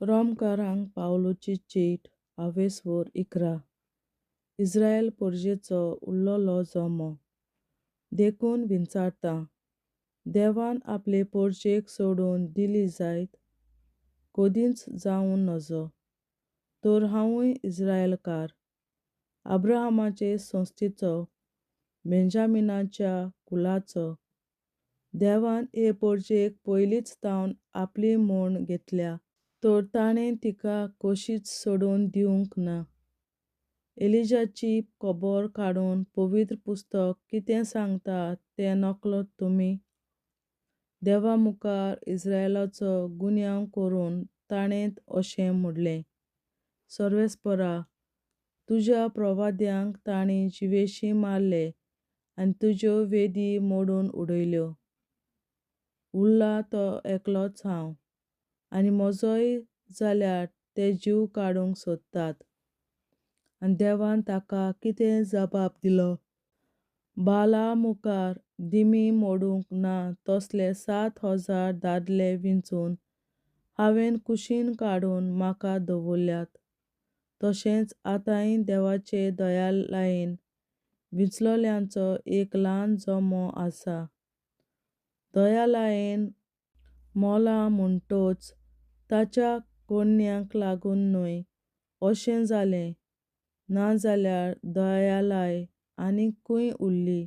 रोमकारांक पावलोची चीट आवेसवोर इकरा. इस्रायल पोरजेचो उरलोलो जोमो. देखून विचारता, देवान आपले पोरजेक सोडून दिली जायत कोदींच जावं नजो. तर हांवूय इस्रायलकार, अब्राहमाचे संस्थेचो, बेंजामिनाच्या कुलाचो. देवान हे पोरजेक पयलींच तावन आपली म्हूण घेतल्या, तर ताणें तिका कशीच सोडून दिवंक ना. एलिजाची खबर काडून पवित्र पुस्तक कितें सांगता तें नकळत तुमी. देवा मुखार इस्रायलाचो गुन्यांव करून ताणें अशें म्हणलें, सर्वेस्परा, तुज्या प्रवाद्यांक तांणी जिवेशीं मारले आनी तुज्यो वेदी मोडून उडयल्यो. उरला तो एकलोच हांव, आनी म्हजोय जाल्यार ते जीव काडूंक सोदतात. आनी देवान ताका कितें जबाब दिलो? बाला मुखार दिमी मोडूंक ना तसले 7,000 दादले विंचून हांवें कुशीन काडून म्हाका दवरल्यात. तशेंच आतांय देवाचे दयालायेन विंचलोल्यांचो एक ल्हान जोमो आसा. दयालायेन मोला म्हणटोच ताच्या कोडण्यांक लागून न्हय अशें जालें, नाजाल्यार दयालाय आनीकूय उरली.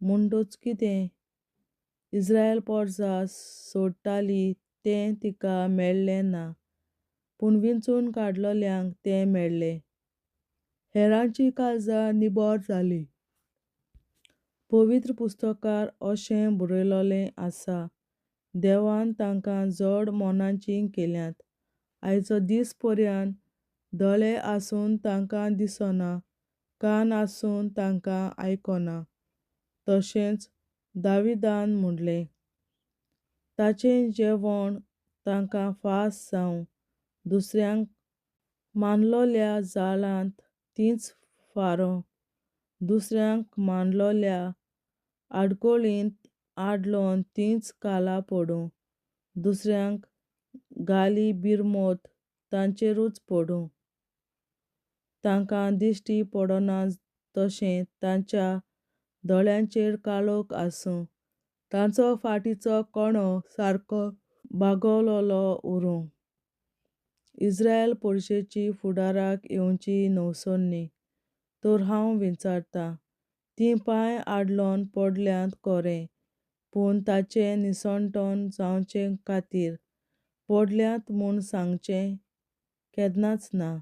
म्हणटच कितें? इस्रायल पोरसां सोडटाली तें तिका मेळ्ळें ना, पूण विंचून काडलोल्यांक तें मेळ्ळें. हेरांची काळजां निबोर जालीं. पवित्र पुस्तकार अशें बरयलोलें आसा, देवान तांकां जड मोनाचीं केल्यांत. आयचो दीस पर्यंत दोळे आसून तांकां दिसना, कान आसून तांकां आयकना. तशेंच दाविदान म्हणलें, ताचें जेवण तांकां फास जावं. दुसऱ्यांक मांडलोल्या जाळांत तींच फारों, दुसऱ्यांक मांडलोल्या आडकोळींत आडलोन तींच काला पडूं, दुसऱ्यांक घाली बिरमोत तांचेरूच पडूं. तांकां दिश्टी पडना तशें तांच्या दोळ्यांचेर काळोख आसूं, तांचो फाटीचो कणो सारको बागवलोलो उरूं. इस्रायल पोरशेची फुडाराक येवची नवसोन्नी. तर हांव विचारतां, तीं पांय आडलोन पडल्यांत खरें, पूण ताचें निसणटोन जावचे खातीर पडल्यांत म्हूण सांगचें? केन्नाच ना.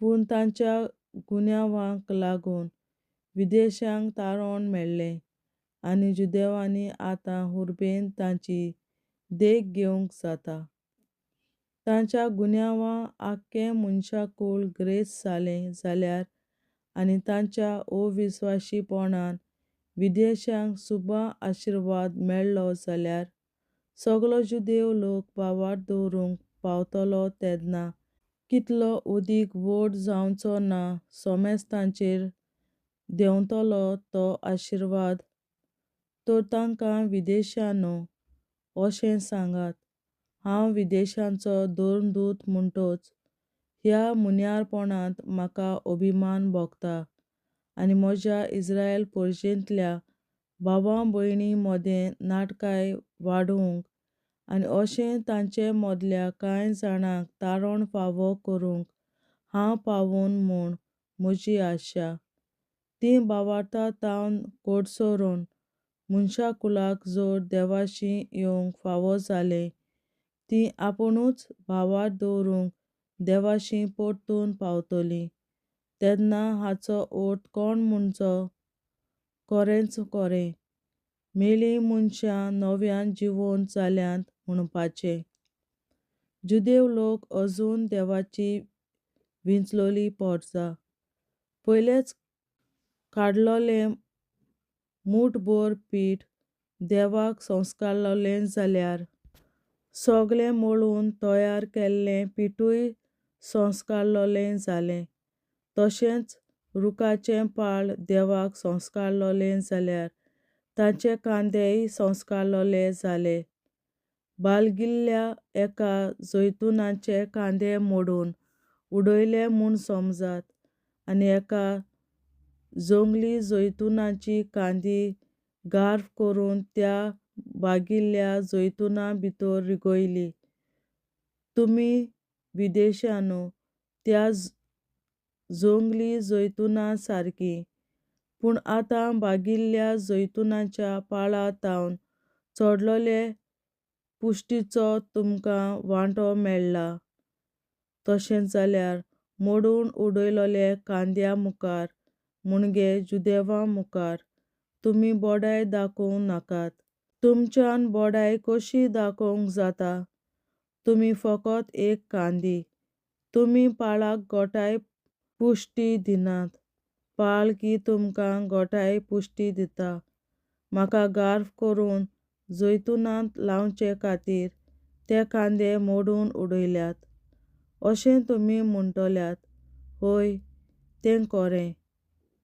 पूण तांच्या गुन्यांवांक लागून विदेशांक तारण मेळ्ळें, आनी जुदेवांनी आतां उर्बेन तांची देख घेवंक जाता. तांच्या गुन्यांवां आख्खें मनशाकूळ ग्रेस्त जालें जाल्यार आनी तांच्या अविस्वाशीपणान विदेशांक सुबा आशिर्वाद मेळ्ळो जाल्यार सगलो जुदेव लोक वावर दवरूंक पावतलो तेन्ना कितलो अदीक व्हड जावचो ना सोमेस्तांचेर देंवतलो तो आशिर्वाद. तर तांकां विदेशांनो अशें सांगात, हांव विदेशांचो धर्मदूत म्हणटच ह्या मुन्यारपणांत म्हाका अभिमान भोगता आनी म्हज्या इस्रायल पोरशेंतल्या भावां भयणीं मदें नाटकाय वाडोवंक आनी अशें तांचे मदल्या कांय जाणांक तारण फावो करूंक हांव पावूं म्हूण म्हजी आशा. तीं भावार्था तावन कोडसोरून मनशाकुलाक जर देवाशीं येवंक फावो जालें, तीं आपुणूच भावार्थ दवरूंक देवाशीं परतून पावतलीं. तेन्ना हाचो अर्थ कोण म्हणचो? खरेंच खरें, मेलीं मनशां नव्यान जिवंत जाल्यांत म्हणपाचें. जुदेव लोक अजून देवाचीं विंचलोलीं पोरसां. पयलेंच काडलोलें मूठभर पीठ देवाक संस्कारलोलें जाल्यार सगलें मळून तयार केल्लें पीठूय संस्कारलोलें जालें. तशेंच रुखाचें पाळ देवाक संस्कारलोलें जाल्यार तांचे कांदेय संस्कारलोले जाले. बालगिल्ल्या एका जैतुनाचे कांदे मोडून उडयले म्हूण समजात, आनी एका जोंगली जैतुनाची कांदी गार्फ करून त्या बागिल्ल्या जैतुना भितर रिगयली. तुमी विदेशांनो त्या जोंगली जैतुना सारकी, पूण आतां बागिल्ल्या जैतुनाच्या पाळा तावन चडलोले पुश्टीचो तुमकां वांटो मेळ्ळा. तशेंच जाल्यार मोडून उडयलोले कांद्या मुखार म्हणजे जुदेवां मुखार तुमी बोडाय दाखोवंक नाकात. तुमच्यान बोडाय कशी दाखोवंक जाता? तुमी फकत एक कांदी. तुमी पाळाक गोठाय पुश्टी दिनात. पाळ की तुमकां गोठाय पुश्टी दिता. म्हाका गार्फ करून जैतुनांत लावचे खातीर ते कांदे मोडून उडयल्यात. अशें तुमी म्हणटल्यात, हय, तें खरें.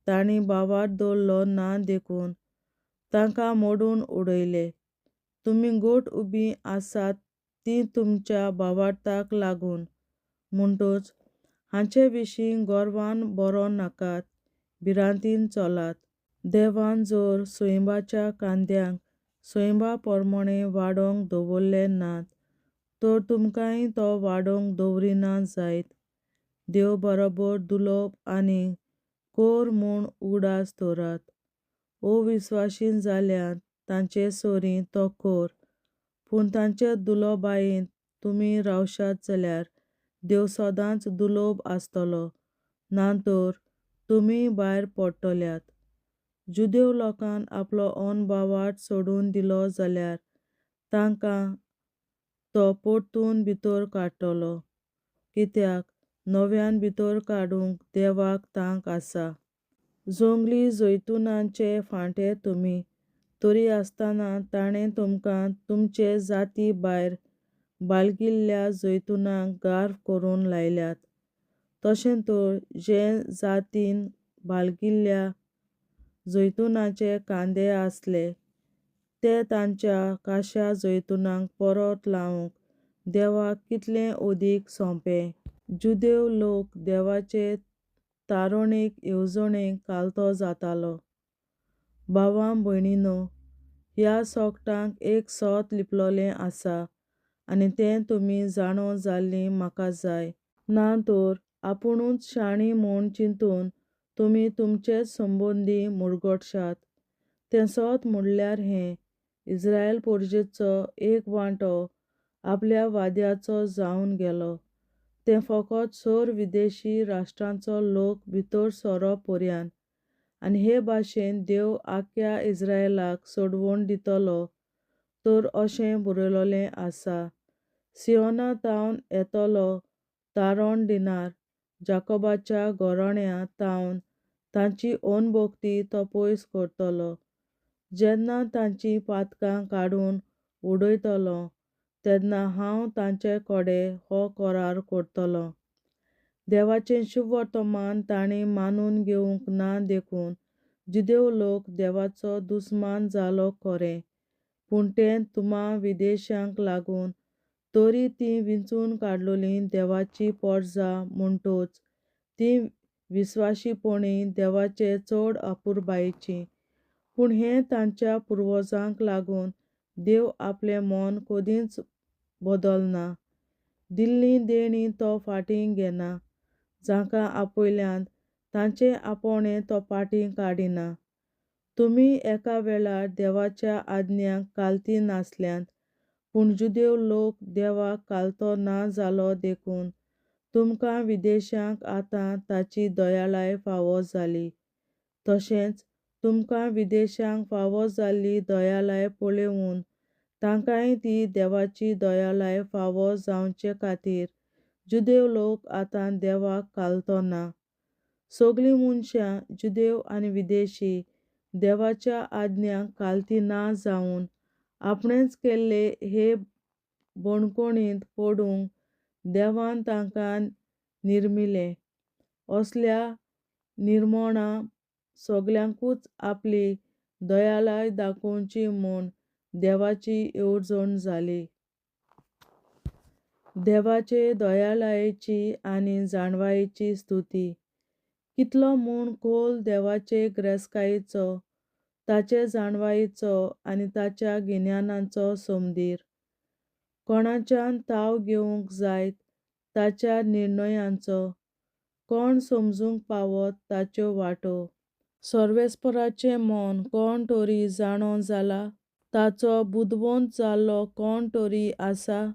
तांणी भावार्थ दवरलो ना देखून तांकां मोडून उडयले. तुमी घोट उबीं आसात तीं तुमच्या भावार्थाक लागून. म्हणटच हाचे विशीं गर्वान बरों नाकात, भिरांतीन चलात. देवान जर सैमाच्या कांद्यांक सैमाप्रमाणें वाडोवंक दवरले नात, तर तुमकांय तो वाडोवंक दवरिना जायत. देव बरोबर दुलोप आनी कोर म्हूण उगडास दवरात. अविस्वासीन जाल्यार तांचे सोरी तो कोर, पूण तांचे दुलोबायेंत तुमी रावशात जाल्यार देव सदांच दुलोब आसतलो, ना तर तुमी भायर पडटल्यात. जुदेव लोकान आपलो ओन भावार्थ सोडून दिलो जाल्यार तांकां तो परतून भितर काडटलो, कित्याक नव्यान भितर काडूंक देवाक तांक आसा. जोंगली जैतुनाचे फांटे तुमी. तरी आसतना ताणें तुमकां तुमचे जाती भायर बालगिल्ल्या जैतुनाक गार्फ करून लायल्यात. तशें तर जे जातीन बालगिल्ल्या जैतुनाचे कांदे आसले, ते तांच्या खाशा जैतुनाक परत लावंक देवाक कितलें अदीक सोंपें. जुदेव लोक देवाचे तारणीक येवजणेक कालतो जातालो. भावां भयणींनो, ह्या सोकटांक एक सोत लिपलोलें आसा, आनी तें तुमी जाणो जाल्लीं म्हाका जाय. ना तर आपुणूच शाणीं म्हूण चिंतून तुमी तुमचेच संबंदी मुरगटशात. तें सोत म्हणल्यार हें: इस्रायल पोरजेचो एक वांटो आपल्या वाद्याचो जावन गेलो. तें फकत सर विदेशी राष्ट्रांचो लोक भितर सरप पर्यान, आनी हे भाशेन देव आख्या इस्रायेलाक सोडवण दितलो. तर अशें बरयलोलें आसा: सियोनांतावन येतलो तारण दिनार, जाकोबाच्या घोराण्या तावन तांची ओनभक्ती तो पयस करतलो. जेन्ना तांचीं पातकां काडून उडयतलो, तेन्ना हांव तांचे कडेन हो करार करतलों. देवाचें शुभ वर्तमान तांणी मानून घेवंक ना देखून जुदेव लोक देवाचो दुस्मान जालो खरें, पूण तें तुमा विदेशांक लागून. तरी तीं विंचून काडलोलीं देवाचीं परजां म्हणटच तीं विस्वासीपणी देवाचे चड आपुरबायेचीं. पूण हें तांच्या पुर्वजांक लागून देव आपलें मोन कदींच बदलना. दिल्लीं देणीं तो फाटीं घेना. जांकां आपयल्यांत तांचे आपोवणें तो फाटीं काडिना. तुमी एका वेळार देवाच्या आज्ञांक कालती नासल्यांत, पूण जुदेव लोक देवाक कालतो ना जालो देखून तुमकां विदेशांक आतां ताची दयाळाय फावो जाली. तशेंच तुमकां विदेशांक फावो जाल्ली दयाळाय पळोवन तांकांय ती देवाची दयाळाय फावो जावचे खातीर जुदेव लोक आतां देवाक कालतो ना. सगळीं मनशां, जुदेव आनी विदेशी, देवाच्या आज्ञांक कालती ना जावन आपणेच केल्ले हे बणकणींत पडूंक देवान तांकां निर्मिलें. असल्या निर्मोणां सगळ्यांकूच आपली दयाळाय दाखोवची म्हूण देवाची येवजण जाली. देवाचे दयाळायेची आनी जाणवायेची स्तुती. कितलो म्हूण खोल देवाचे ग्रेसकायेचो, ताचे जाणवायेचो आनी ताच्या गिन्यानाचो सोमदीर. कोणाच्यान ताव घेवंक जायत ताच्या निर्णयांचो, कोण समजूंक पावत ताच्यो वाटो. सर्वेस्पराचें मन कोण तरी जाणो जाला, ताचो बुदवंत जाल्लो कोण तरी आसा.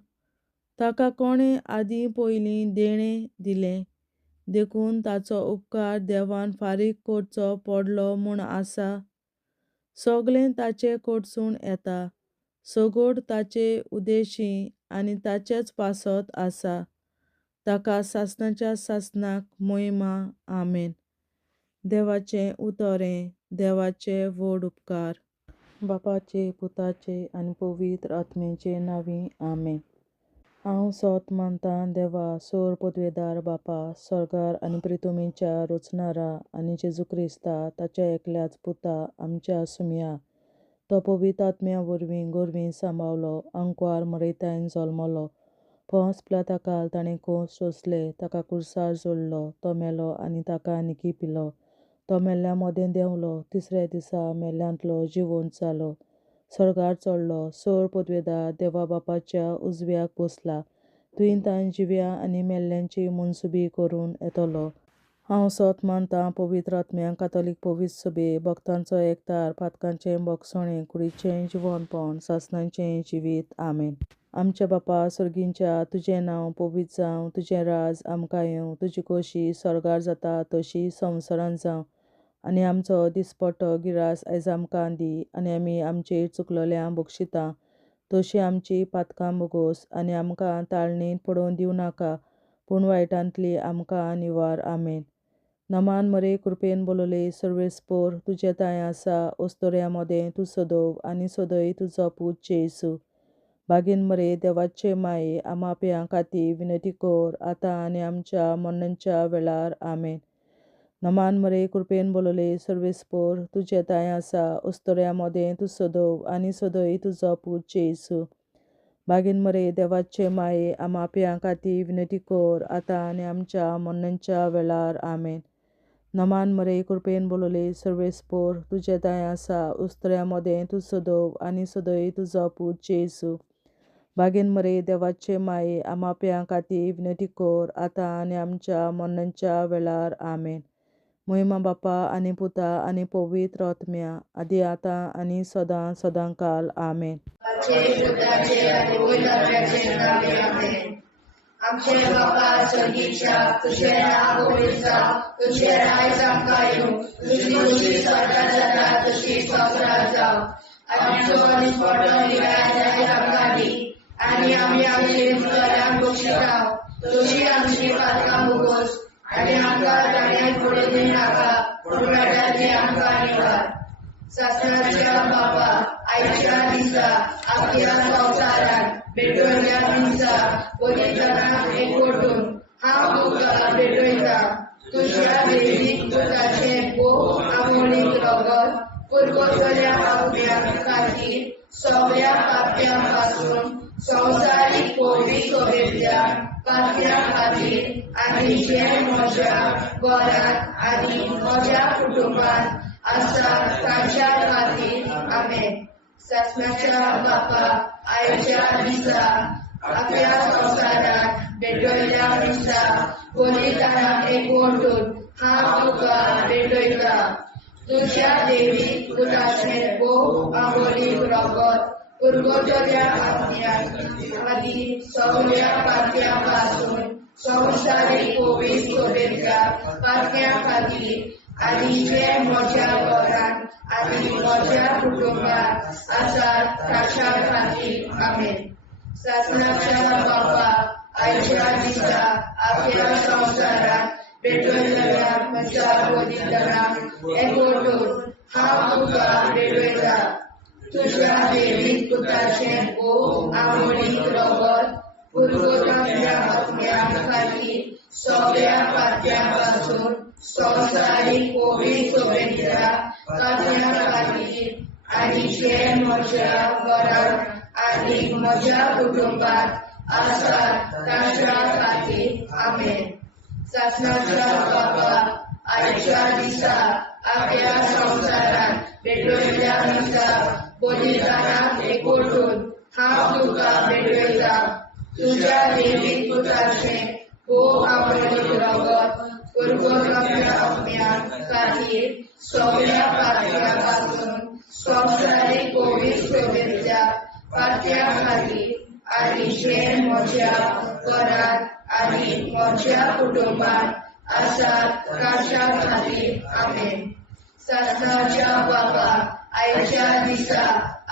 ताका कोणें आदीं पयलीं देणें दिलें, देखून ताचो उपकार देवान फारीक करचो पडलो म्हूण आसा. सगळें ताचे कडसून येता, सगोट ताचे उदेशी आनी ताचेच पासत आसा. ताका सासणाच्या सासणाक महिमा. आमेन. देवाचें उतोरें. देवाचे व्हड उपकार. बापाचे, पुताचे आनी पवित्र आत्म्याचे नांवीं. आमेन. हांव सोत मानतां देवा, सोर पदवेदार बापा, स्वर्गार आनी पृथ्वीच्या रचणारा, आनी जेजू क्रिस्ता ताच्या एकल्याच पुता आमच्या सुम्या. तो पवित्र आत्म्या वरवीं गोरवीं सांबावलो, अंकवार मरयतायन जल्मलो, पोंस पिलाताकाल ताणें कोस सोंसले, ताका कुर्सार जोडलो, तो मेलो आनी ताका निकी पिलो. तो मेल्ल्या मोदें देंवलो, तिसऱ्या दिसा मेल्ल्यांतलो जिवंत जालो, स्वर्गार चडलो, सोर पदवेदार देवा बापाच्या उजव्याक बसला, थंय ताण जिव्या आनी मेल्ल्यांची मनसुबी करून येतलो. हांव सोत मानतां पवित्र आत्म्यांक, कातोलीक पवित्र सभे, भक्तांचो एकठार, पातकांचें भोगसणें, कुडीचें जिवंतपण, सासणाचें जिवीत. आमेन. आमच्या बापा सुर्गींच्या, तुजें नांव पवित्र जावं, तुजें राज आमकां येवं, तुजी खोशी स्वर्गार जाता तशी संवसारांत जावं. आनी आमचो दिसपट्टो गिरास आयज आमकां दी, आनी आमी आमचेर चुकलोल्यांक बक्षितां तशी आमची पातकां बोगोस, आनी आमकां ताळणेंत पडोवन दिवं नाका, पूण वायटांतली आमकां निवार. आमेन. नमान मरे कृपेन बोलोले सर्वेस्पोर, तुजे ताय आसा, ओस्तोऱ्या मोदें तूं सदोव, आनी सदय तुजो पूत जेसू. बागेन मरे देवाचे माये, आमाप्यां खातीर विनंती कर, आतां आनी आमच्या मरणाच्या वेळार. आमेन. नमान मरे कृपेन बोलोले सर्वेस्पोर, तुजे ताय आसा, ओस्तोऱ्या मोदें तूं सदोव, आनी सदय तुजो पूत जेसू. बागेन मरे देवाचे माये, आमाप्यां खातीर विनंती कर, आतां आनी आमच्या मरणाच्या वेळार. आमेन. नमान मरे कृपेन बोलोले सर्वेस्पोर, तुजे ताय आसा, ओस्तोऱ्या मोदें तूं सदोव, आनी सदय तुजो पूत जेसू. बागेन मरे देवाचे माये, आमाप्यां खातीर विनंती कर, आतां आनी आमच्या मरणाच्या वेळार. आमेन. महिमा बापा आनी पुता आनी पवित्र आत्म्या, आदी आतां आनी सदां सदांकाल. आमेन. आमचे बापा स्वर्गीच्या, तुझे नाव पवित्र जावं, तुझे राज आमकां येवं, तुजी खुशी स्वर्गार जाता तशी संवसारांत जावं. आमचो दिसपट्टो गिरास आयज आमकां दी, आनी आमी आमचे चुकलोल्यांक बक्षितां तशी आमची पातकां बोगोस, आनी आमकां ताळणेंत पडोवन दिवं नाका, पूण वायटांतली आमकां निवार. सासणाच्या बापा, आयच्या दिसा आख्या संवसारांत भेटवयल्या दिसा पवित्रांक एकवटून हांव तुका भेटयतां. तुज्या देवीक पुताचें पोव आमोणीक रगत, पुरगोसल्या आत्म्या खातीर सगळ्या पाप्यां पासून संवसारीक पवित्र सभेंतल्या पाप्यां खातीर, आनी जे म्हज्या घरांत आनी म्हज्या कुटुंबांत आसा तांच्या खातीर. आमेन. सासणाच्या बापा, आयच्या दिसा आख्या संवसारांत भेटवयल्या दिसा पवित्रांक एकवटून हांव तुका भेटयतां. तुज्या देवीक पुताचें पोव आमोणीक रगत, पुरगोसल्या आत्म्या खातीर सगळ्या पाप्यां पासून संवसारीक पवित्र सभेंतल्या पाप्यां खातीर, आनी जे म्हज्या घरांत आनी म्हज्या कुटुंबांत आसा ताच्या खातीर. आमेन. सासणाच्या बापा, आयच्या दिसा आख्या संवसारांत भेटवयल्या म्हज्या पवित्रांक एकवटून हांव तुका भेटयतां. तुज्या देवीक पुताचें पोव आमोणीक रगत, पुरगोसल्या आत्म्या खातीर सगळ्या पाप्यां पासून संवसारीक पवित्र सभेंतल्या पाप्यां खातीर, आनी जे म्हज्या घरांत आनी म्हज्या कुटुंबांत आसात तांच्या खातीर आमेन. शासनाच्या बाबा आयच्या दिसा आख्या संवसारात पेटयल्ल्या दिसा बलिदानाक एकवटून हांव तुका भेटयता. तुझ्या देवीक पुताचे अमरीक रगत परगोरम्या आपल्या खातीर सगळ्या पातळ्या पासून संवसारीक कोवीड शुभेच्छा पातळ्या खातीर आनी जे म्हज्या घरांत आनी म्हज्या कुटुंबात आसात तांच्या खातीर आमेन. शासनाच्या बाबा आयच्या दिसा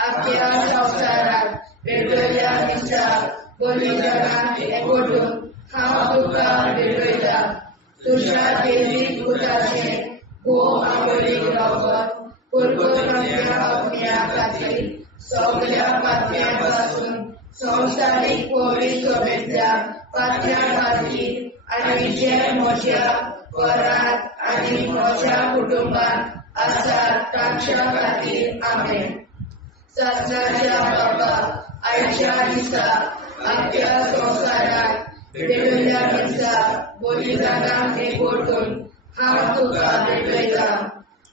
आख्या संवसारात पेटयल्ल्या दिसा बलिदानाक एकवटून हांव तुका भेटयता. तुझ्या देवीक पुताचे अमरीक रगत परगोरम्या आपल्या खातीर सगळ्या पातळ्या पासून संवसारीक कोवीड शुभेच्छा पातळ्या खातीर आनी जे म्हज्या घरांत आनी म्हज्या कुटुंबात आसात तांच्या खातीर आमेन. शासनाच्या बाबा आयच्या दिसा आख्या संवसारात पेटयल्ल्या दिसा बलिदानाक एकवटून हांव तुका भेटयता.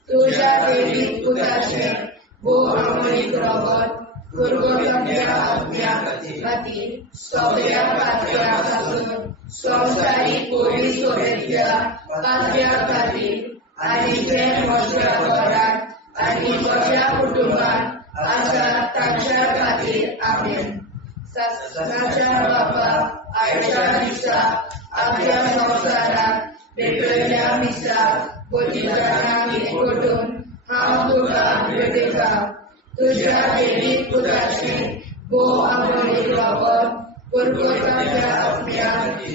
तुझ्या देवीक पुताचे अमरीक रगत परगोरम्या आपल्या खातीर सगळ्या पातळ्या पासून संवसारीक कोवीड शुभेच्छा पातळ्या खातीर आनी जे म्हज्या घरांत आनी म्हज्या कुटुंबात आसात तांच्या खातीर आमेन. शासनाच्या बाबा आयच्या दिसा आख्या संवसारात पेटयल्ल्या दिसा बलिदानाक एकवटून हांव तुका भेटयता. तुझ्या देवीक पुताचे अमरीक रगत परगोरम्या आपल्या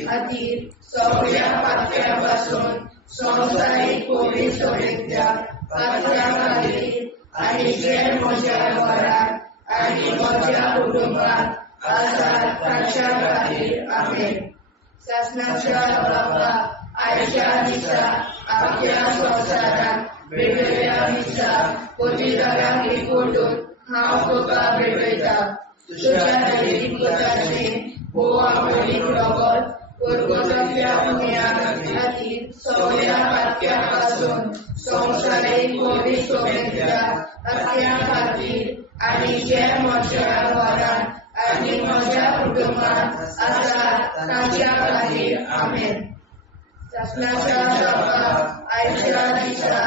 खातीर सगळ्या पातळ्या पासून संवसारीक कोवीड शुभेच्छा पातळ्या खातीर आनी जे म्हज्या घरांत आनी म्हज्या कुटुंबात आसात तांच्या खातीर आमेन. शासनाच्या बाबा आयच्या दिसा आख्या संवसारात पेटयल्ल्या दिसा बलिदानाक एकवटून हांव तुका भेटयता. तुझ्या देवीक पुताचे अमरीक रगत परगोरम्या आपल्या खातीर सगळ्या पातळ्या पासून संवसारीक कोवीड शुभेच्छा पातळ्या खातीर आनी जे म्हज्या घरांत आनी म्हज्या कुटुंबात आसात तांच्या खातीर आमेन. शासनाच्या बाबा आयच्या दिसा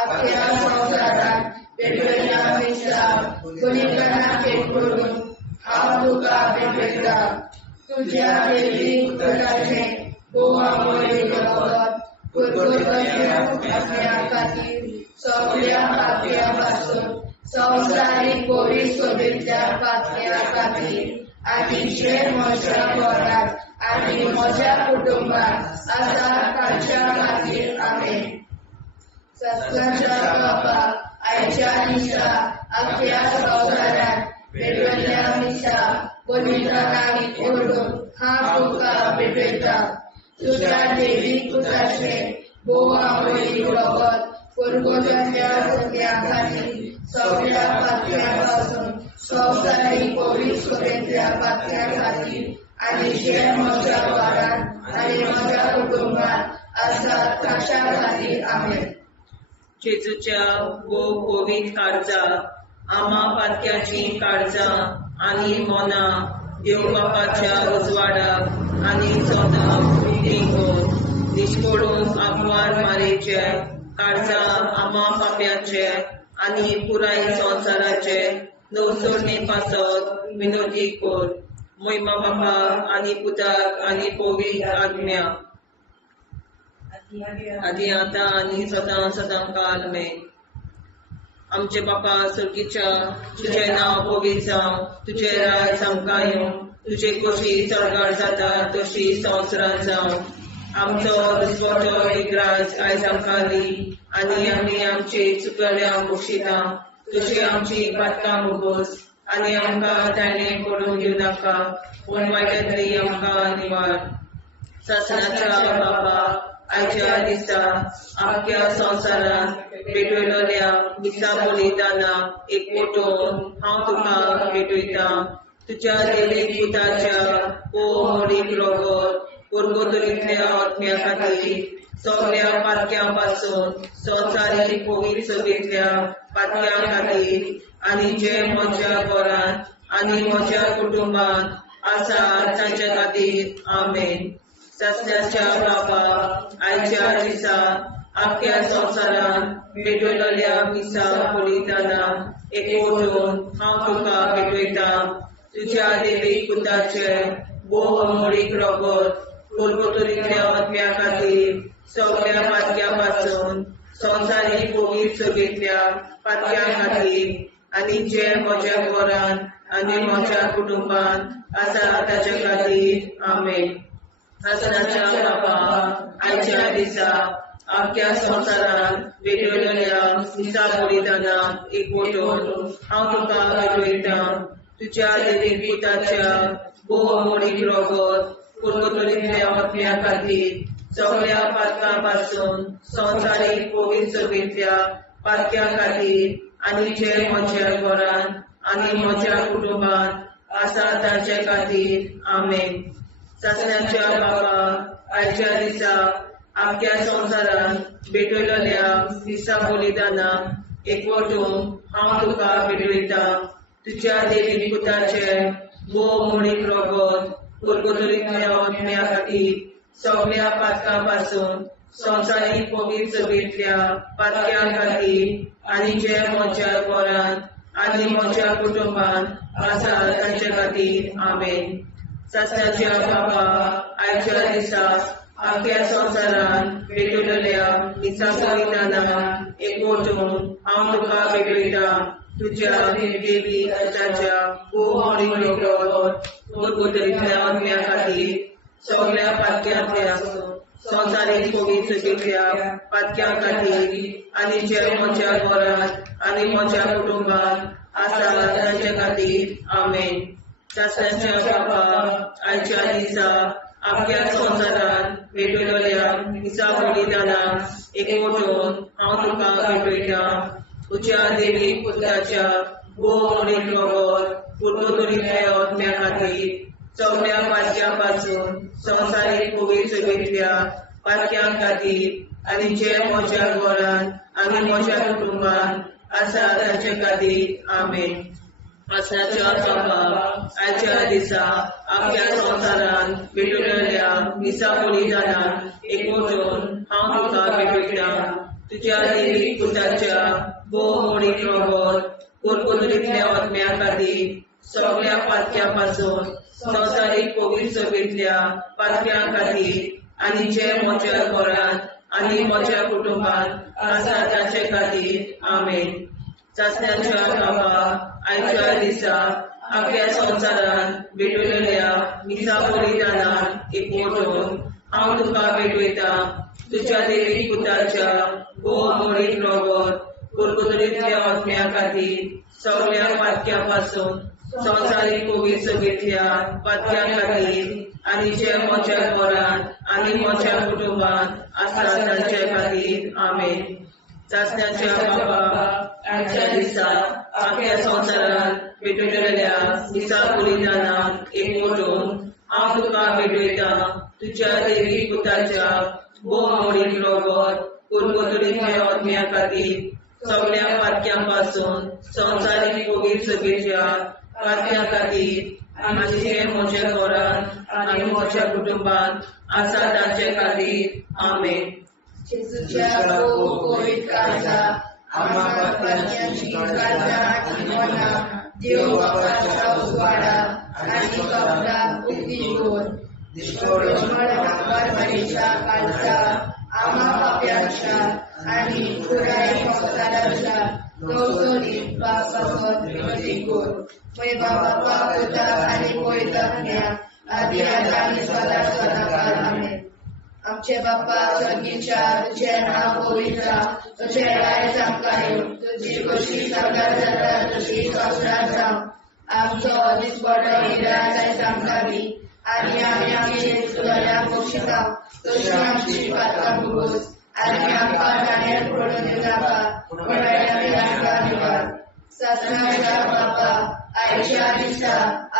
आख्या संवसारात पेटयल्ल्या दिसा बलिदानाक एकवटून हांव तुका भेटयता. तुझ्या देवीक पुताचे अमरीक रगत परगोरम्या आपल्या खातीर सगळ्या पातळ्या पासून संवसारीक कोवीड शुभेच्छा पातळ्या खातीर आनी जे म्हज्या घरांत आनी म्हज्या कुटुंबात आसात तांच्या खातीर आमेन. शासनाच्या बाबा आयच्या दिसा आख्या संवसारात पेटयल्ल्या दिसा बलिदानाक एकवटून हांव तुका भेटयता. तुझ्या देवीक पुताचे अमरीक रगत परगोरम्या आपल्या खातीर सगळ्या पातळ्या पासून संवसारीक कोवीड शुभेच्छा पातळ्या खातीर आनी जे म्हज्या घरांत आनी म्हज्या कुटुंबात आसात तांच्या खातीर आमेन. जेजूच्या कोवीड काळजां आमा पातक्याची काळजां आनी मोना देव बापाच्या उजवाडाक आनी सोदाक विधी निश्कोडून आग्वार मारेचे काळजां आमा पाप्याचे आनी पुराय संवसाराचे नवसोडणे पासत विनोदी कोर. महिमा बापा आनी पुताक आनी पवित्र आत्म्या आदी आतां आनी सदां सदां काल आमेन. आमचे बापा सर्गीच्या तुझें नांव पवित्र जावं, तुझें राज आमकां येवं, तुजे कशी चडगाड जाता तशी संवसारांत जावं. आमचो दिसवटो एक राज आयज आमकां दी आनी आमी आमचे चुकल्यांक बक्षिता. तशी आमची पातकां मुगोस आनी आमकां ताणें पडून दिवं नाका, पूण वायटांतली आमकां निवार. शासनाच्या बापा आयच्या दिसा आख्या संवसारांत पेटयल्ल्या दिसा बलिदानाक एकवटून हांव तुका भेटयता. तुझ्या देवीक पुताच्या मोडीक रोगोत पुरगोतरीतल्या आत्म्या खातीर सगळ्या पातक्यां संवसारीक पवित्र सभेंतल्या पातक्यां खातीर आनी जे म्हज्या घरांत आनी म्हज्या कुटुंबांत आसा तांच्या खातीर आमेन. सस्याच्या बाबा आयच्या दिसा आख्या संवसारान भेटयलेल्या मिसा बलिदाना एकवटून हांव तुका भेटयता. तुझ्या देवीक पुताचे मोडीक रगत पुरगोतरीतल्या आत्म्या खातीर सगळ्या पातक्यां संवसारीक पवित्र सभेंतल्या पातक्यां खातीर आनी जे म्हज्या घरांत आनी म्हज्या कुटुंबांत आसा ताच्या खातीर आमेन. आसनाच्या बाबा आयच्या दिसा आख्या संवसारान भेटयलेल्या मिसा बलिदाना एकवटून हांव तुका भेटयता. तुझ्या देवीक पुताच्या मोडीक रगत पुरगोतरीतल्या आत्म्या खातीर सगळ्या पातकां संवसारीक पवित्र सभेंतल्या पातक्यां खातीर आनी जे म्हज्या घरांत आनी म्हज्या कुटुंबांत आसा तांचे खातीर आमेन. सस्याच्या बाबा आयच्या दिसा आख्या संवसारान भेटयलेल्या मिसा बलिदाना एकवटून हांव तुका भेटयता. तुझ्या देवीक पुताचे मोडीक रगत पुरगोतरीतल्या आत्म्या खातीर सगळ्या पातकां संवसारीक पवित्र सभेंतल्या पातक्यां खातीर आनी जे म्हज्या घरांत आनी म्हज्या कुटुंबांत आसा तांचे खातीर आमेन. सस्याच्या बाबा आयच्या दिसा आख्या संवसारान भेटयलेल्या मिसा बलिदाना एकवटून हांव तुका भेटयता. तुझ्या देवीक पुताच्या मोडीक रगत पुरगोतरीतल्या आत्म्या खातीर सगळ्या पातक्यां संवसारीक पवित्र सभेंतल्या पातक्यां खातीर आनी जे म्हज्या घरांत आनी म्हज्या कुटुंबांत आसा तांचे खातीर आमेन. सस्याच्या बाबा आयच्या दिसा आख्या संवसारान भेटयलेल्या मिसा बलिदाना एकवटून हांव तुका भेटयता. तुझ्या देवीक पुताच्या मोडीक रगत पुरगोतरीतल्या आत्म्या खातीर सगळ्या पातक्यां संवसारीक पवित्र सभेंतल्या पातक्यां खातीर आनी जे म्हज्या घरांत आनी म्हज्या कुटुंबांत आसा तांचे खातीर आमेन. आसनाच्या बाबा आयच्या दिसा आख्या संवसारान भेटयलेल्या मिसा बलिदाना एकवटून हांव तुका भेटयता. तुझ्या देवीक पुताच्या मोडीक रगत पुरगोतरीतल्या आत्म्या खातीर सगळ्या पातक्यां संवसारीक पवित्र सभेंतल्या पातक्यां खातीर आनी जे म्हज्या घरांत आनी म्हज्या कुटुंबांत आसा तांचे खातीर आमेन. सस्याच्या बाबा आयच्या दिसा आख्या संवसारान भेटयलेल्या मिसा बलिदाना एकवटून हांव तुका भेटयता. तुझ्या देवीक पुताच्या मोडीक रगत पुरगोतरीतल्या आत्म्या खातीर सगळ्या पातक्यां संवसारीक पवित्र सभेंतल्या पातक्यां खातीर आनी जे म्हज्या घरांत आनी म्हज्या कुटुंबांत आसा तांचे खातीर आमेन. सस्याच्या बाबा आयच्या दिसा आख्या संवसारान भेटयलेल्या मिसा बलिदाना एकवटून हांव तुका भेटयता. तुझ्या देवीक पुताच्या मोडीक रगत पुरगोतरीतल्या आत्म्या खातीर सगळ्या पातक्यां संवसारीक पवित्र सभेंतल्या पातक्यां खातीर आनी जे म्हज्या घरांत आनी म्हज्या कुटुंबांत आसा तांचे खातीर आमेन. जेजूच्या पवित्र काळजा आम्हा पातकांची काळजा आनी मना देव बापाच्या उजवाडा आनी कपडा उक्तीवर परमेच्या काळजा आम्हा पाप्यांच्या आनी पुराय संवसाराच्या गवसणीत बापावर विनंती कर. मैबा बापा पुता आनी पवित्रात्म्या आदी आनी सदा सदाकाळ आमेन. आमचे बापा स्वर्गीच्या तुझे नाव पवित्र तुझे राय जावं तुझी कशी सगळ्यात जाता तशी संवसारात जावं. आमचो दिसपडो हिराय आमकां दी आनी आमी आमचे सुदाऱ्यांक बक्षिसा तशी आमची पातकां भोगोस आनी आमकां गाण्यार पडून नाका पूण आमकां निवार. सस्याच्या बापा आयच्या दिसा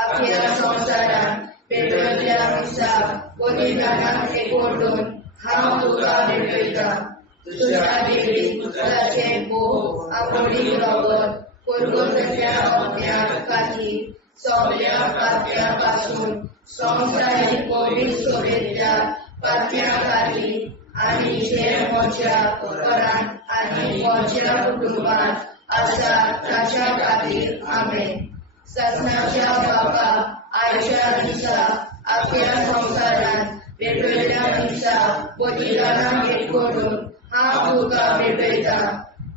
आख्या संवसारान वेगवेगळ्या दिसा बलिदानाक एकवटून हांव तुका भेटयता. तुझ्या देवी पुत्राचे भोव आवडी रगत पुरगोटल्या अज्ञात खातीर सगळ्या पात्या पासून संवसारीक पवित्र सोबेतल्या पात्या खातीर आनी जे म्हज्या घरांत आनी म्हज्या कुटुंबांत आसा ताच्या खातीर आमेन. सत्नाच्या बाबा आयच्या दिसा आख्या संवसारान वेगवेगळ्या दिसा बलिदानाक एकवटून हांव तुका भेटयता.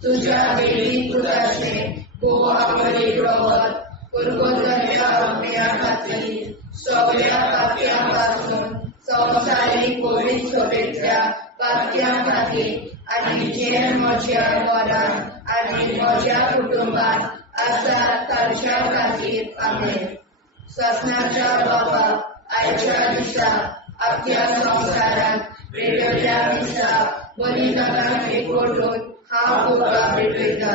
तुझ्या देवी पुत्राचे भोव आवडी रगत पुरगोटल्या अज्ञा खातीर सगळ्या पात्या पासून संवसारीक पवित्र सोबेतल्या पात्या खातीर आनी जे म्हज्या घरांत आनी म्हज्या कुटुंबांत आसा ताच्या खातीर आमेन. सत्नाच्या बाबा आयच्या दिसा आख्या संवसारान वेगवेगळ्या दिसा बलिदानाक एकवटून हांव तुका भेटयता.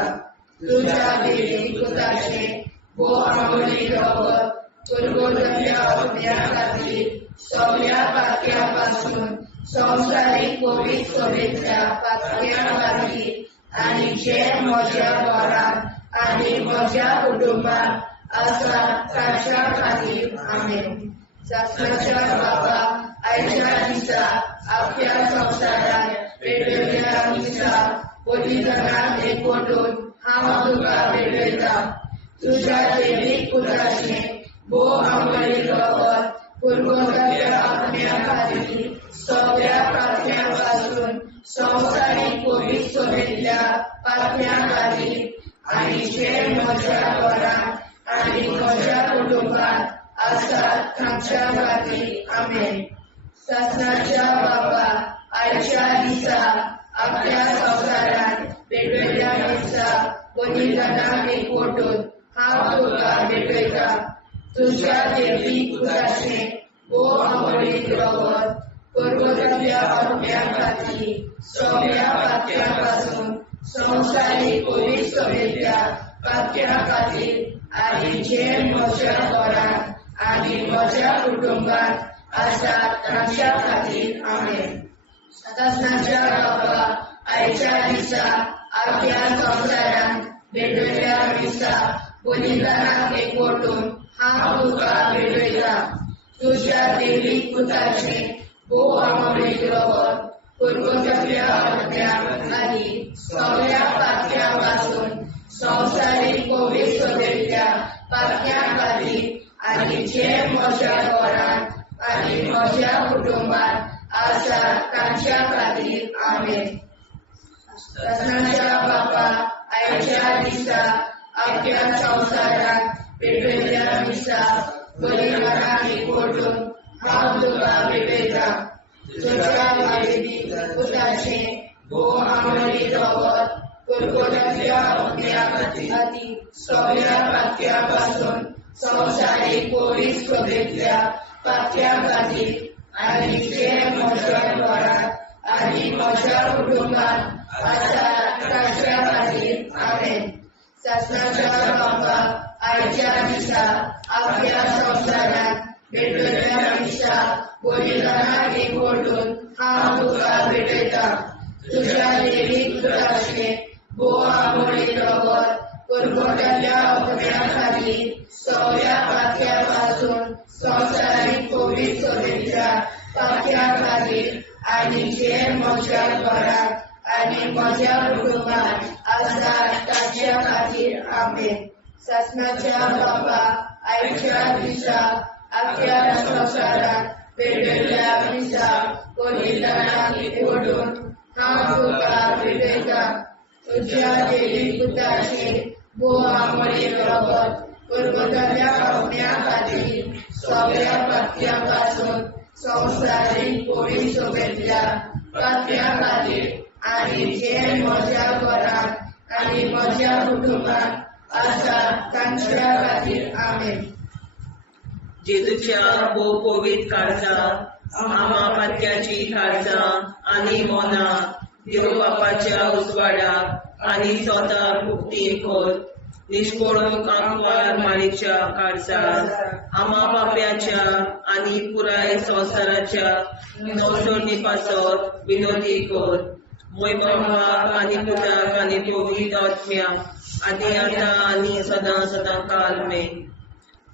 तुझ्या देवी पुत्राचे भोव आवडी रगत पुरगोटल्या अज्ञा खातीर सगळ्या पात्या पासून संवसारीक पवित्र सोबेतल्या पात्या खातीर आनी जे म्हज्या घरांत आनी म्हज्या कुटुंबांत आसा ताच्या खातीर आमेन. सत्नाच्या बाबा आयच्या दिसा आख्या संवसारान वेगवेगळ्या दिसा बलिदानाक एकवटून हांव तुका भेटयता. तुझ्या देवी पुत्राचे भोव आवडी रगत पुरगोटल्या अज्ञा खातीर सगळ्या पात्या पासून संवसारीक पवित्र सोबेतल्या पात्या खातीर आनी जे म्हज्या घरांत आनी म्हज्या कुटुंबांत आसा ताच्या खातीर आमेन. सत्नाच्या बाबा आयच्या दिसा आख्या संवसारान वेगवेगळ्या दिसा बलिदानाक एकवटून हांव तुका भेटयता. तुझ्या देवी पुत्राचे भोव आवडी रगत पुरगोटल्या अज्ञा खातीर सगळ्या पात्या पासून संवसारीक पवित्र सोबेतल्या पात्या खातीर आनी जे म्हज्या घरांत आनी म्हज्या कुटुंबांत आसा ताच्या खातीर आमेन. सत्नाच्या बाबा आयच्या दिसा आख्या संवसारान वेगवेगळ्या दिसा बलिदानाक एकवटून हांव तुका भेटयता. तुझ्या देवी पुत्राचे भोव आवडी रगत पुरगोटल्या अज्ञा खातीर सगळ्या पात्या पासून संवसारीक पवित्र सोबेतल्या पात्या खातीर आनी जे म्हज्या घरांत आनी म्हज्या कुटुंबांत आसा ताच्या खातीर आमेन. सत्नाच्या बाबा आयच्या दिसा आख्या संवसारान वेगवेगळ्या दिसा बलिदानाक एकवटून हांव तुका भेटयता. तुझ्या देवी पुत्राचे भोव आवडी रगत पुरगोटल्या अज्ञा खातीर सगळ्या पात्या पासून संवसारीक पवित्र सोबेतल्या पात्या खातीर आनी जे म्हज्या घरांत आनी म्हज्या कुटुंबांत आसा ताच्या खातीर आमेन. सत्नाच्या बाबा आयच्या दिसा आख्या संवसारान वेगवेगळ्या दिसा बलिदानाक एकवटून हांव तुका भेटयता. तुझ्या देवी पुत्राचे भोव आवडी रगत पुरगोटल्या अज्ञा खातीर सगळ्या पात्या पासून संवसारीक पवित्र सोबेतल्या पात्या खातीर आनी जे म्हज्या घरांत आनी म्हज्या कुटुंबांत आसा ताच्या खातीर आमेन. सत्नाच्या बाबा आयच्या दिसा आख्या संवसारान वेगवेगळ्या दिसा बलिदानाक एकवटून हांव तुका भेटयता. तुझ्या देवी पुत्राचे भोव आवडी रगत पुरगोटल्या अज्ञा खातीर सगळ्या पात्या पासून संवसारीक पवित्र सोबेतल्या पात्या खातीर आनी जे म्हज्या घरांत आनी म्हज्या कुटुंबांत आसा तांच्या खातीर आमेन. जेजूच्या भोव पवित्र काळजां आमा पात्याची काळजां आनी मोना देव बापाच्या उजवाडाक आनी स्वता मुक्ती खोल निष्कोळूक आंकवार माळेच्या काळजार आम्हा पाप्याच्या आणि पुराय संसाराच्या नवसोडणी पासत विनोदी कर मोय बाबा आणि पुताक आणि पवित्र आत्म्या आदी आता आणि सदां सदां काल मे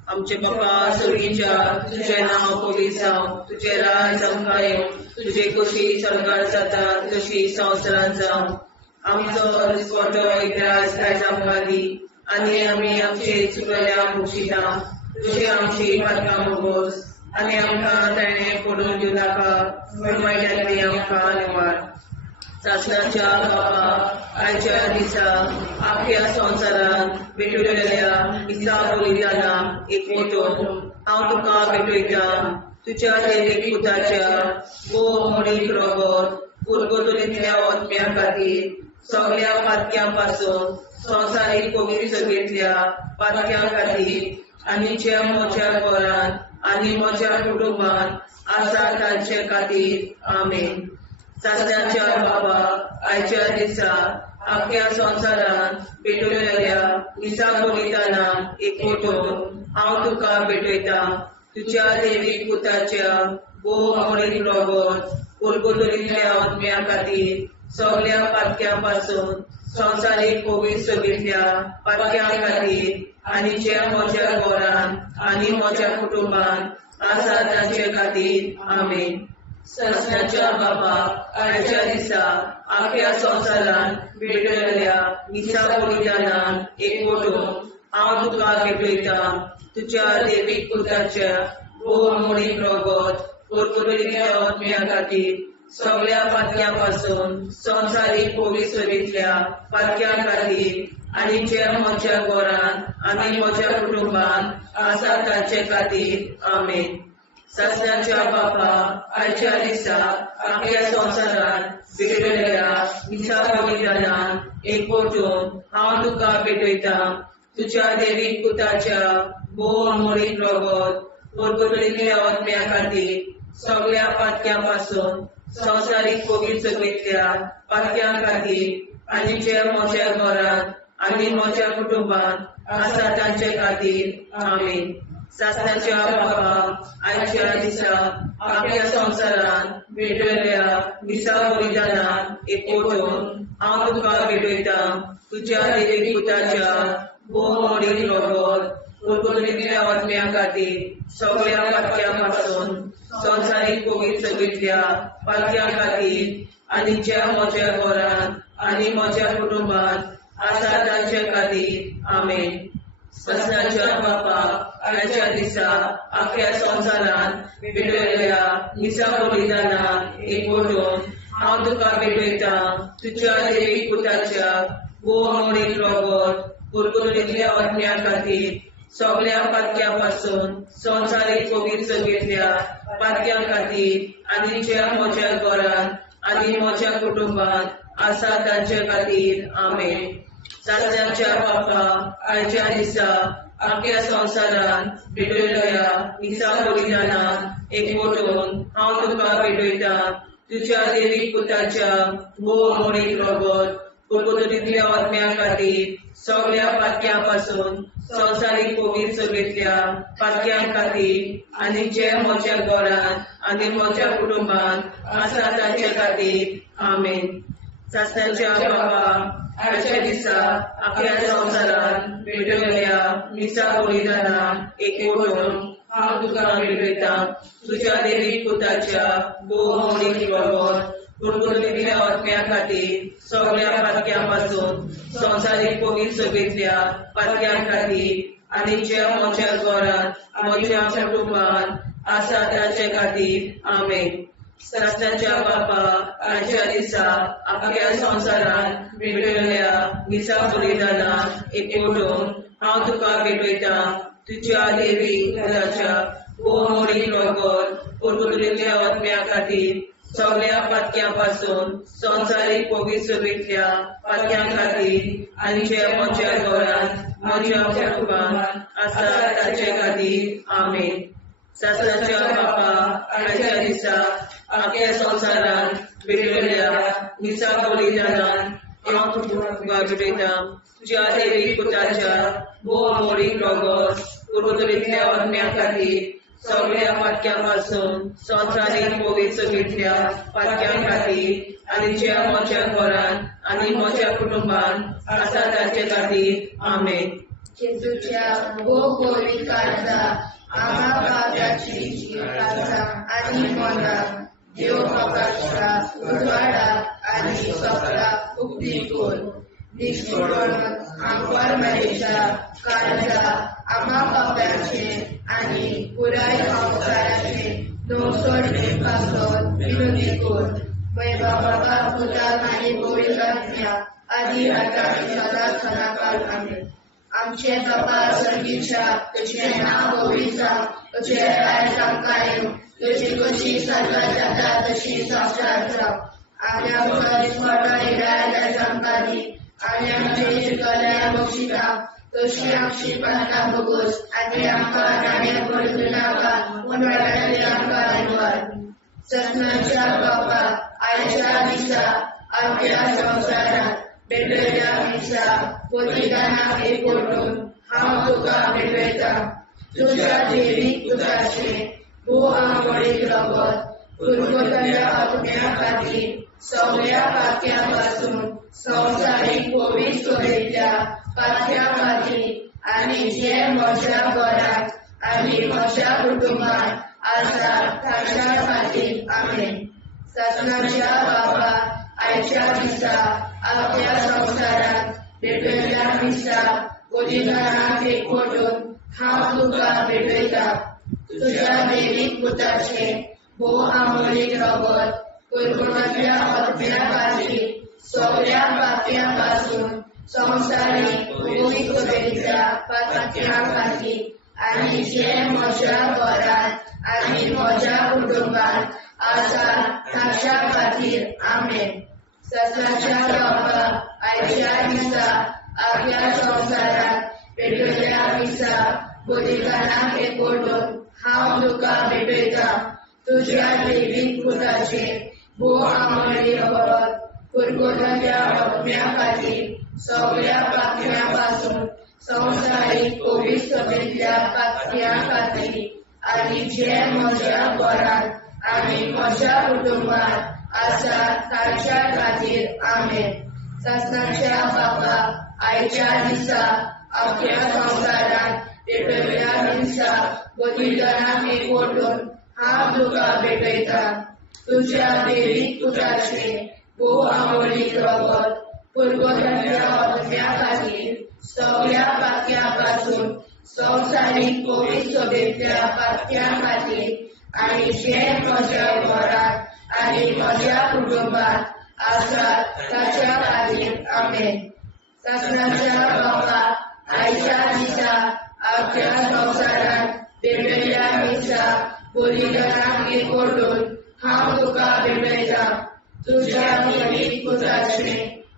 आमचे बापा सुर्गीच्या तुझे नाव पवित्र जावं तुझे राज संकाय तुझे कशी सरकार जाता तशी संवसारांत जावं आमचो दिसवटो इतिहास आयज आमकां दी आनी आमी आमचे चुकल्या मुक्षिता तुझे आमची पातकां मोगोस आनी आमकां ताणें पडून दिवं नाका वायट्यांतली आमकां निवाड सासणाच्या बापा आयच्या दिसा आख्या संवसारांत भेटलेल्या दिसा बलिदाना एक मोठो हांव तुका भेटयता तुझ्या दैवीक पुताच्या मोडीक रगत उरगतुलींतल्या आत्म्या खातीर सगळ्या पातक्यां पासून संवसारीक पवित्र सभेंतल्या पातक्यां खातीर आनी ज्या म्हज्या घरांत आनी म्हज्या कुटुंबांत आसा तांचे खातीर आमेन सासण्याच्या बाबा आयच्या दिसा आख्या संवसारांत भेटलेल्या दिसा बलिदाना एक मोठो हांव तुका भेटयता तुझ्या दैवीक पुताच्या मोडीक रगत उरगतुलींतल्या आत्म्या खातीर सगळ्या पातक्यां पासून संवसारीक पवित्र सभेंतल्या पातक्यां खातीर आनी ज्या म्हज्या घरांत आनी म्हज्या कुटुंबांत आसा तांचे खातीर आमेन सासण्याच्या बाबा आयच्या दिसा आख्या संवसारांत भेटलेल्या दिसा बलिदाना एक मोठो हांव तुका भेटयता तुझ्या दैवीक पुताच्या मोडीक रगत उरगतुलींतल्या आत्म्या खातीर सगळ्या पातक्यां पासून संवसारीक पवित्र सभेंतल्या पातक्यां खातीर आनी ज्या म्हज्या घरांत आनी म्हज्या कुटुंबांत आसा तांचे खातीर आमेन सासण्याच्या बापा आयच्या दिसा आख्या संवसारांत भेटलेल्या दिसा बलिदाना एक मोठो हांव तुका भेटयता तुझ्या दैवीक पुताच्या मोडीक रगत उरगतुलींतल्या आत्म्या खातीर सगळ्या पातक्यां पासून संवसारीक पवित्र सभेंतल्या पातक्यां खातीर आनी ज्या म्हज्या घरांत आनी म्हज्या कुटुंबांत आसा तांचे खातीर आमेन सासण्याच्या बाबा आयच्या दिसा आख्या संवसारांत भेटलेल्या दिसा बलिदाना एक मोठो हांव तुका भेटयता तुझ्या दैवीक पुताच्या मोडीक रगत उरगतुलींतल्या आत्म्या खातीर सगळ्या पातक्यां पासून संवसारीक पवित्र सभेंतल्या पातक्यां खातीर आनी ज्या म्हज्या घरांत आनी म्हज्या कुटुंबांत आसा तांचे खातीर आमेन सासण्याच्या बापा आयच्या दिसा आख्या संवसारांत भेटलेल्या दिसा बलिदाना एक मोठो हांव तुका भेटयता तुझ्या दैवीक पुताच्या मोडीक रगत उरगतुलींतल्या आत्म्या खातीर सगळ्या पातक्यां पासून संवसारीक पवित्र सभेंतल्या पातक्यां खातीर आनी ज्या म्हज्या घरांत आनी म्हज्या कुटुंबांत आसा तांचे खातीर आमेन सासण्याच्या बापा आयच्या दिसा आख्या संवसारांत भेटलेल्या दिसा बलिदाना एक मोठो हांव तुका भेटयता तुझ्या दैवीक पुताच्या मोडीक रगत उरगतुलींतल्या आत्म्या खातीर सगळ्या पातक्यां पासून संवसारीक पवित्र सभेंतल्या पातक्यां खातीर आनी ज्या म्हज्या घरांत आनी म्हज्या कुटुंबांत आसा तांचे खातीर आमेन सासण्याच्या बाबा आयच्या दिसा आख्या संवसारांत भेटलेल्या दिसा बलिदाना एक मोठो हांव तुका भेटयता तुझ्या दैवीक पुताच्या मोडीक रगत उरगतुलींतल्या आत्म्या खातीर सगळ्या पातक्यां पासून संवसारीक पवित्र सभेंतल्या पातक्यां खातीर आनी ज्या म्हज्या घरांत म्हज्या कुटुंबांत आसा तांचे खातीर आमेन सासण्याच्या बापा आयच्या दिसा आख्या संवसारांत भेटलेल्या दिसा बलिदाना एक मोठो हांव तुका भेटयता तुझ्या दैवीक पुताच्या मोडीक रगत उरगतुलींतल्या आत्म्या खातीर सगळ्या पातक्यां पासून संवसारीक पवित्र सभेंतल्या पातक्यां खातीर आनी ज्या म्हज्या घरांत म्हज्या कुटुंबांत आसा तांचे खातीर आमेन सासण्याच्या बापा आयच्या दिसा आख्या संवसारांत भेटलेल्या दिसा बलिदाना हांव तुका भेटयता तुज्या देवीक पुताच्या भोव अमोलीक रगत पुर्वतरींतल्या आत्म्या खातीर सगळ्या पातक्यां पासून संवसारीक पवित्रतेंतल्या पातक्यां खातीर आनी जे म्हज्या घरान आनी म्हज्या कुटुंबान आसा ताचे खातीर आमेन. जेजूच्या भोव पवित्र काळजा आम्हा पाप्याची काळजा आनी मनाक देव प्रकाशा उजवाडा आनी सगळा उक्ती कोर. निष्ठुरण आमकां मेरेच्या काळजा आम्हा पाप्याचे आनी पुराय संवसाराचे नवसोडे पासत विनोदी कोर. बाबा पुताक आनी पवित्र आत्म्या आदी आतां आनी सदांच सदांकाळ आमेन. आमचे बाबा सर्गीच्या तुझे नाव पवित्र तुझे राय आमकां तुझी कशी सजा जाता तशी संवसारांत राव. आनी आमकां दिसपट्टो राय आमकां दी आनी आमचे शिकल्या बक्षिता तशी आमची प्रार्थना भोगोस आनी आमकां नाण्या पडूं नाका पूण वाटायले आमकां आयवार. सत्नाच्या बाबा आयच्या दिसा आपल्या संवसारांत भेटयल्या दिसा बलिदानाक एकवटून हांव तुका भेटयता. तुज्या देवीक पुताचे भोव आंबोळीक रगत पुर्वतल्या आत्म्या खातीर सगळ्या पातक्यां पासून संवसारीक पवित्रतेंतल्या पातक्यां खातीर आनी जे म्हज्या घरांत आनी म्हज्या कुटुंबान आसा ताच्या खातीर आमेन. सत्नाच्या बाबा आयच्या दिसा आपल्या संवसारांत भेटयल्या दिसा बलिदानाक एकवटून हांव तुका भेटयता. तुज्या देवीक पुताचे भोव आंबोळीक रगत पुर्वतल्या आत्म्या खातीर सगळ्या पातक्यां पासून संवसारीक पवित्रतेंतल्या पातक्यां खातीर आनी जे म्हज्या घरांत आनी म्हज्या कुटुंबान आसा ताच्या खातीर आमेन. सत्नाच्या बाबा आयच्या दिसा आपल्या संवसारांत भेटयल्या दिसा बलिदानाक एकवटून हांव तुका भेटयता. तुज्या देवीक पुताचे भोव आंबोळीक रगत पुर्वतल्या आत्म्या खातीर सगळ्या पातक्यां पासून संवसारीक पवित्रतेंतल्या पातक्यां खातीर आनी जे म्हज्या घरांत आनी म्हज्या कुटुंबान आसा ताच्या खातीर आमेन. सत्नाच्या बाबा आयच्या दिसा आपल्या संवसारांत भेटयल्या दिसा बलिदानाक एकवटून हांव तुका भेटयता. तुज्या देवीक पुताचे भोव आंबोळीक रगत पुर्वतल्या आत्म्या खातीर सगळ्या पातक्यां पासून संवसारीक पवित्रतेंतल्या पातक्यां खातीर आनी जे म्हज्या घरांत आनी म्हज्या कुटुंबान आसा ताच्या खातीर आमेन. सत्नाच्या बाबा आयच्या दिसा आपल्या संवसारांत भेटयल्या दिसा बलिदानाक एकवटून हांव तुका भेटयता. तुज्या देवीक पुताचे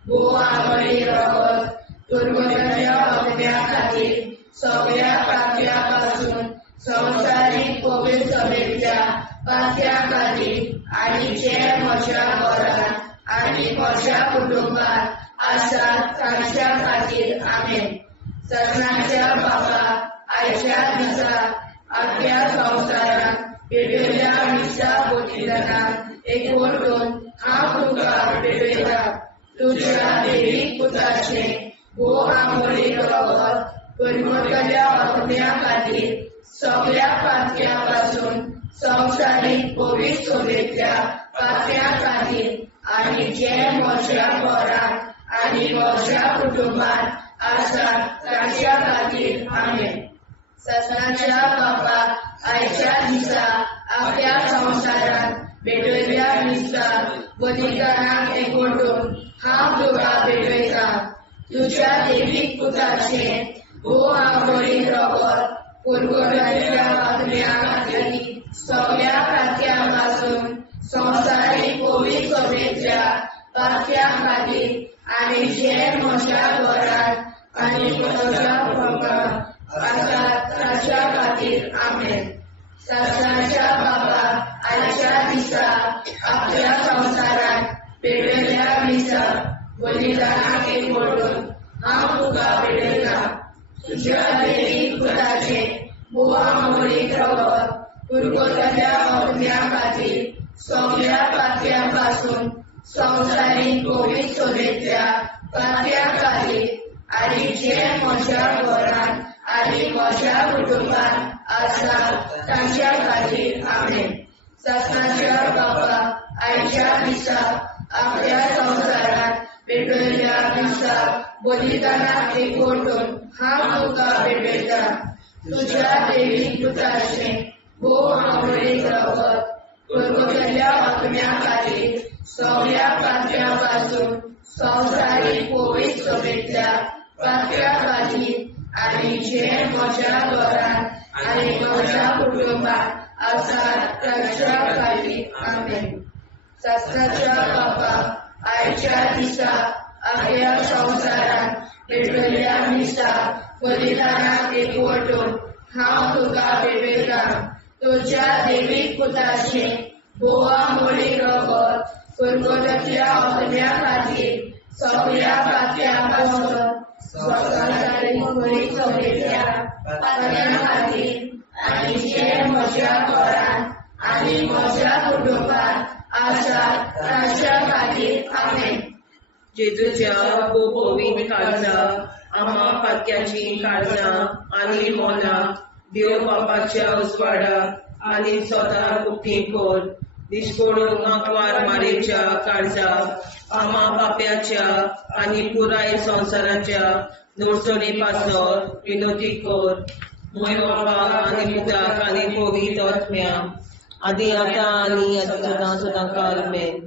भोव आंबोळीक रगत पुर्वतल्या आत्म्या खातीर सगळ्या पातक्यां पासून संवसारीक पवित्रतेंतल्या पातक्यां खातीर आनी जे म्हज्या घरांत आनी म्हज्या कुटुंबान आसा ताच्या खातीर आमेन. सत्नाच्या बाबा आयच्या दिसा आपल्या संवसारांत भेटयल्या दिसा बलिदानाक एकवटून हांव तुका भेटयता. तुज्या देवीक पुताचे भोव आंबोळीक रगत पुर्वतल्या आत्म्या खातीर सगळ्या पातक्यां पासून संवसारीक पवित्रतेंतल्या पातक्यां खातीर आनी जे म्हज्या घरांत आनी म्हज्या कुटुंबान आसा ताच्या खातीर आमेन. सत्नाच्या बाबा आयच्या दिसा आपल्या संवसारांत भेटयल्या दिसा बलिदानाक एकवटून हांव तुका भेटयता. तुज्या देवीक पुताचे भोव आंबोळीक रगत पुर्वतल्या आत्म्या खातीर सगळ्या पातक्यां पासून संवसारीक पवित्रतेंतल्या पातक्यां खातीर आनी जे म्हज्या घरांत आनी म्हज्या कुटुंबान आसा ताच्या खातीर आमेन. सत्नाच्या बाबा आयच्या दिसा आपल्या संवसारांत भेटयल्या दिसा बलिदानाक एकवटून हांव तुका भेटयता तुज्या दैवीक पुताचे बोवा मोडीक रगत पुरगोतल्या आत्म्या खातीर सगळ्या पापयां पासून संवसारीक कोवीड सोबेतल्या पापयां खातीर आनी जे म्हज्या घरांत आनी म्हज्या कुटुंबांत आसा तांच्या खातीर आमेन. सासणाच्या बापा आयच्या दिसा आपल्या संवसारांत भेटयल्ल्या दिसा बलिदानाक एकवटून हांव तुका भेटयता तुज्या दैवीक पुताचे भोव आमोडीक रगत पुरगोतल्या आत्म्या खातीर सगळ्या पापयां पासून संवसारीक कोवीड सोबेतल्या पापयां खातीर आनी जे म्हज्या घरांत आनी म्हज्या कुटुंबांत आसा तांच्या खातीर आमेन. सासणाच्या बापा आयच्या दिसा आपल्या संवसारांत भेटयल्ल्या दिसा बलिदानाक एकवटून हांव तुका भेटयता तुज्या दैवीक पुताचे बोवा मोडीक रगत पुरगोतल्या आत्म्या खातीर सगळ्या पापयां पासून संवसारीक कोवीड सोबेतल्या पापयां खातीर आनी जे म्हज्या घरांत आनी म्हज्या कुटुंबांत आसा तांच्या खातीर आमेन. जेजूच्या पवित्र काळजा आम्हा पातक्याची काळजां आनी मोना देव बापाच्या उजवाडाक आनी स्वता उक्ती कोर दिसपडून आंकवार मारेच्या काळजा आम्हा पाप्याच्या आनी पुराय संवसाराच्या नोडसोडी पासोर विनोदी कोर. मोय बापा आनी पुताक आनी पवित्र आत्म्या आदी आतां आनी सदां सदां काल आमेन.